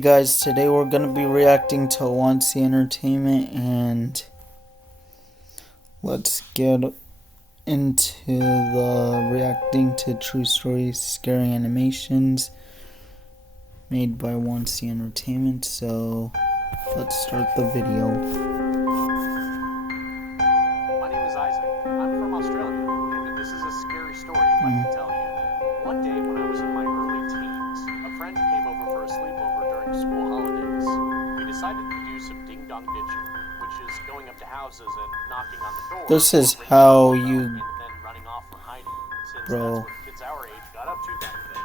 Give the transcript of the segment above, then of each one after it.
Guys, today we're gonna be reacting to Wancy Entertainment, and let's get into the reacting to true stories, scary animations made by Wancy Entertainment. So let's start the video. My name is Isaac. I'm from Australia, and this is a scary story I'd like to tell you. One day when I was in my early teens, a friend came over for a sleepover during school holidays. We decided to do some ding-dong ditching, which is going up to houses and knocking on the door. This is how you, and then running off for hiding, since bro. that's what kids our age got up to back then.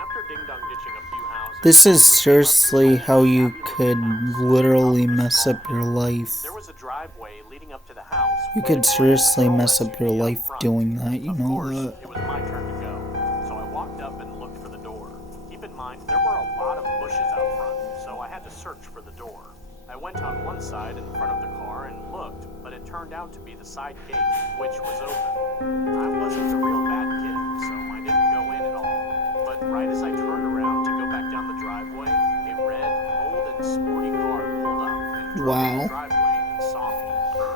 After ding-dong ditching a few houses, This is seriously how you could literally mess up your life. there was a driveway leading up to the house. You could seriously mess up your life doing that, you know that. It was my turn to go, so I walked up and looked for the door. Keep in mind, there were a lot of bushes out front, so I had to search for the door. I went on one side in front of the car and looked, but it turned out to be the side gate, which was open. I wasn't a real bad kid, so I didn't go in at all. But right as I turned around to go back down the driveway, a red, old, and sporty car pulled up and drove in the driveway and saw me.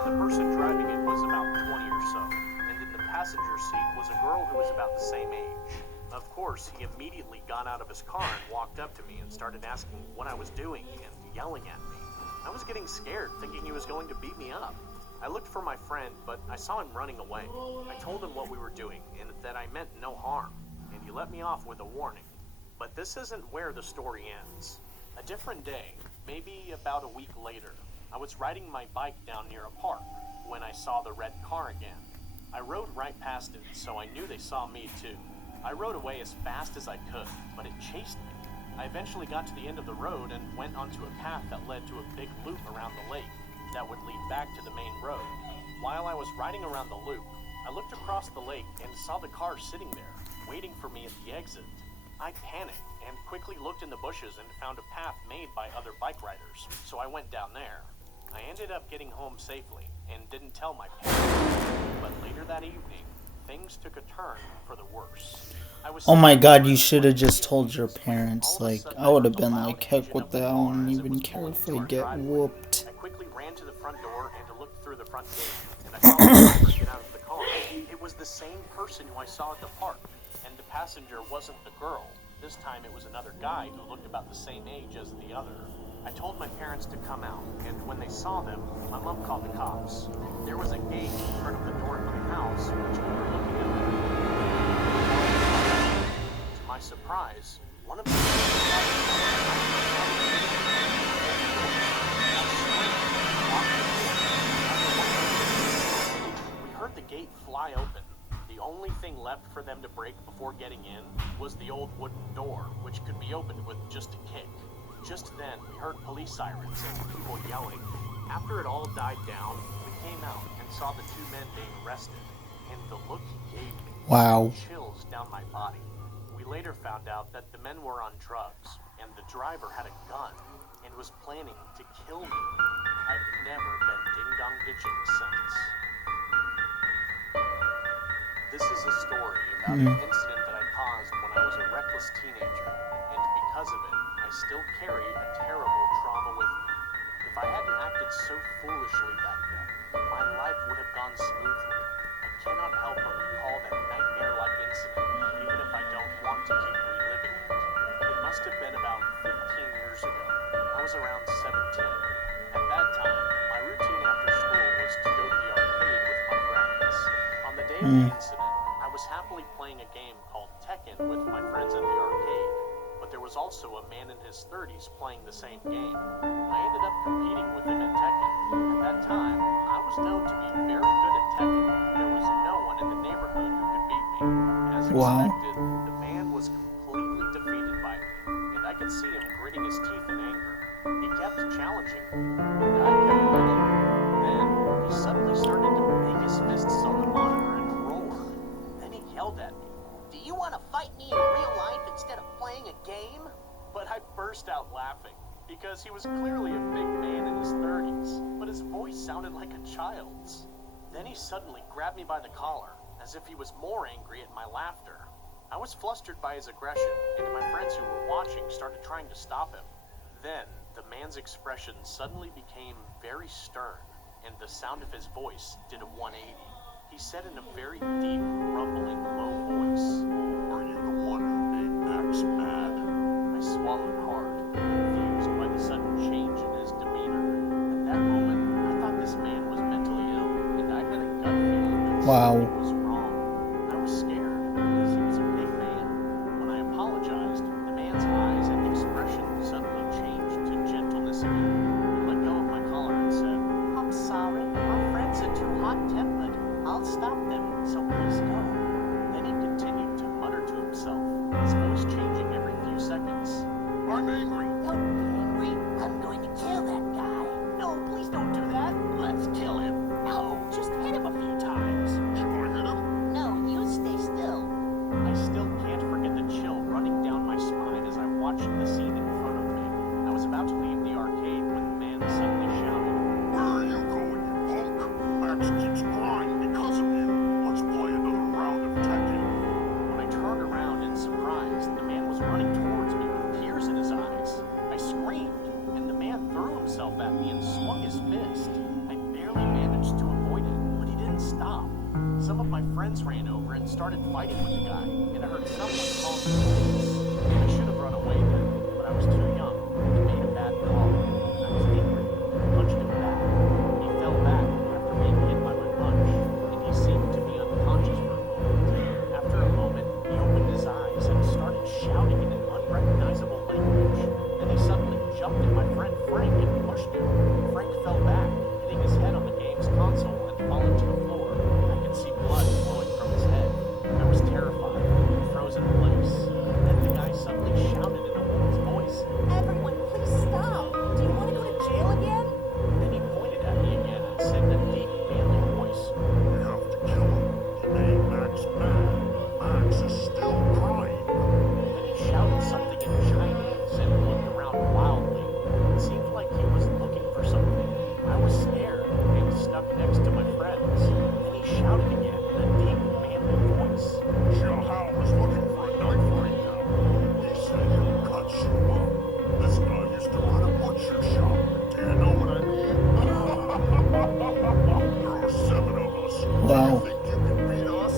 The person driving it was about 20 or so, and in the passenger seat was a girl who was about the same age. Of course, he immediately got out of his car and walked up to me and started asking what I was doing and yelling at me. I was getting scared, thinking he was going to beat me up. I looked for my friend, but I saw him running away. I told him what we were doing and that I meant no harm, and he let me off with a warning. But this isn't where the story ends. A different day, maybe about a week later, I was riding my bike down near a park when I saw the red car again. I rode right past it, so I knew they saw me too. I rode away as fast as I could, but it chased me. I eventually got to the end of the road and went onto a path that led to a big loop around the lake that would lead back to the main road. While I was riding around the loop, I looked across the lake and saw the car sitting there, waiting for me at the exit. I panicked and quickly looked in the bushes and found a path made by other bike riders, so I went down there. I ended up getting home safely and didn't tell my parents, but later that evening, things took a turn for the worse. Oh my god, you should have just told your parents. Like, I would have been like, heck with that, I don't even care if I get whooped. I quickly ran to the front door and looked through the front gate, and I saw the driver get out of the car. It was the same person who I saw at the park, and the passenger wasn't the girl. This time it was another guy who looked about the same age as the other. I told my parents to come out, and when they saw them, my mom called the cops. There was a gate in front of the door of my house, which we were looking at. To my surprise, one of the we heard the gate fly open. The only thing left for them to break before getting in was the old wooden door, which could be opened with just a kick. Just then, we heard police sirens and people yelling. After it all died down, we came out and saw the two men being arrested, and the look he gave me sent chills down my body. We later found out that the men were on drugs, and the driver had a gun and was planning to kill me. I've never been ding-dong ditching since. This is a story about an incident that I caused when I was a reckless teenager, and because of it, I still carry a terrible trauma with me. If I hadn't acted so foolishly back then, my life would have gone smoothly. I cannot help but recall that nightmare-like incident, even if I don't want to keep reliving it. It must have been about 15 years ago. I was around 17. At that time, my routine after school was to go to the arcade with my friends. On the day of the incident, I was happily playing a game called Tekken with my friends at the arcade, but there was also a man in his 30s playing the same game. I ended up competing with him at Tekken. At that time, I was known to be very good at Tekken. There was no one in the neighborhood who could beat me. As expected, the man was completely defeated by me, and I could see him gritting his teeth in anger. He kept challenging me, and I kept winning. Then, he suddenly started to make his fists on the monitor and roared. Then he yelled at me, "Do you want to fight me in real life instead of playing a game?" But I burst out laughing, because he was clearly a big man in his 30s, but his voice sounded like a child's. Then he suddenly grabbed me by the collar, as if he was more angry at my laughter. I was flustered by his aggression, and my friends who were watching started trying to stop him. Then, the man's expression suddenly became very stern, and the sound of his voice did a 180. He said in a very deep, rumbling, low voice, "Are you the one who made Max mad?" I swallowed hard, confused by the sudden change in his demeanor. At that moment, I thought this man was mentally ill, and I had a gut feeling that something was wrong. I was scared, because he was a big man. When I apologized, the man's eyes and expression suddenly changed to gentleness again. He let go of my collar and said, "I'm sorry, my friends are too hot-tempered. I'll stop them, so please go." Then he continued to mutter to himself, his voice changing every few seconds. "I'm angry." Don't be angry. I'm going to kill that guy. "No, please don't do that." Let's kill him. "No, just hit him a few times." Should I hit him? No, you stay still. I still can't forget the chill running down my spine as I watched the scene in front of me. I was about to leave the arcade when the man suddenly shouted, Where are you going, you punk? Max keeps crying because of you. Let's play another round of Tekken. When I turned around in surprise, the man was running towards me with tears in his eyes. I screamed, and the man threw himself at me and swung his fist. I barely managed to avoid it, but he didn't stop. Some of my friends ran over and started fighting with the guy, and I heard someone call the police. I should have run away then, but I was too young and made a bad call. I was angry. I punched him back. He fell back after being hit by my punch, and he seemed to be unconscious for a moment. After a moment, he opened his eyes and started shouting in an unrecognizable language. Then he suddenly jumped at my friend Frank and pushed him. Frank fell back, hitting his head on the game's console and falling to the floor. I could see blood flowing from his head. I was terrified and frozen in place. Then the guy suddenly shouted in a woman's voice, Everyone, please stop. Do you want to go to jail again? then he pointed at me again and said in a deep, manly voice, We have to kill him. He made Max mad. Max is still crying. Then he shouted something in Chinese and looked around wildly. It seemed like he was looking for something. I was scared and stuck next to my friends. Then he shouted again in a deep, manly voice. Xiao Hao is looking for a knife right now. He said he'll cut you up. This guy used to run a butcher shop. Do you know what I mean? There are 7 of us. Wow. Do you think you can beat us?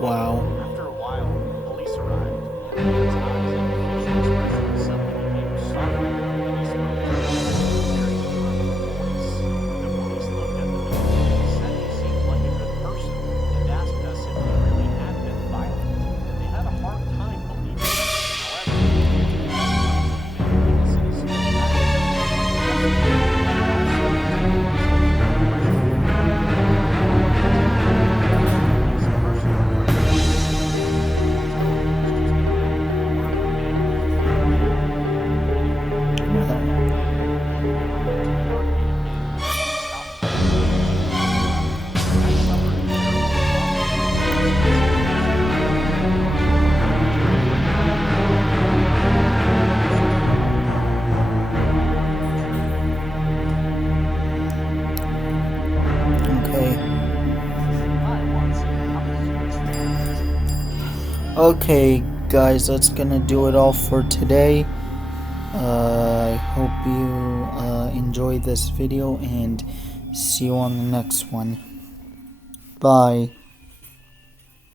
Wow. After a while, police arrived, and the man's eyes and facial expression suddenly became solid, and he spoke to us in a very firm voice. The police looked at the man, said he seemed like a good person, and asked us if he really had been violent. They had a hard time believing it. However, they listened to Okay, guys, that's gonna do it all for today. I hope you enjoyed this video and see you on the next one. Bye.